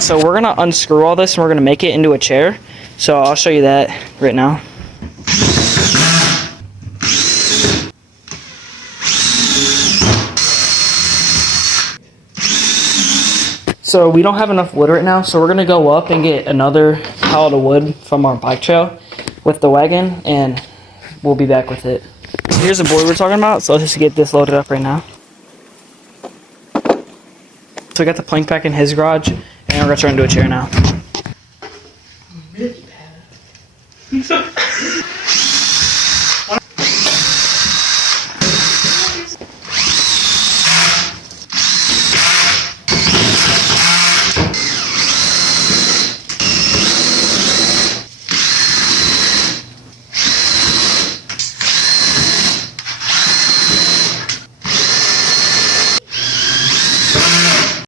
So we're gonna unscrew all this and we're gonna make it into a chair. So I'll show you that right now. So we don't have enough wood right now, so we're gonna go up and get another pallet of wood from our bike trail with the wagon, and we'll be back with it. Here's the board we're talking about, so let's just get this loaded up right now. So we got the plank back in his garage, and we're gonna turn into a chair now. Really bad.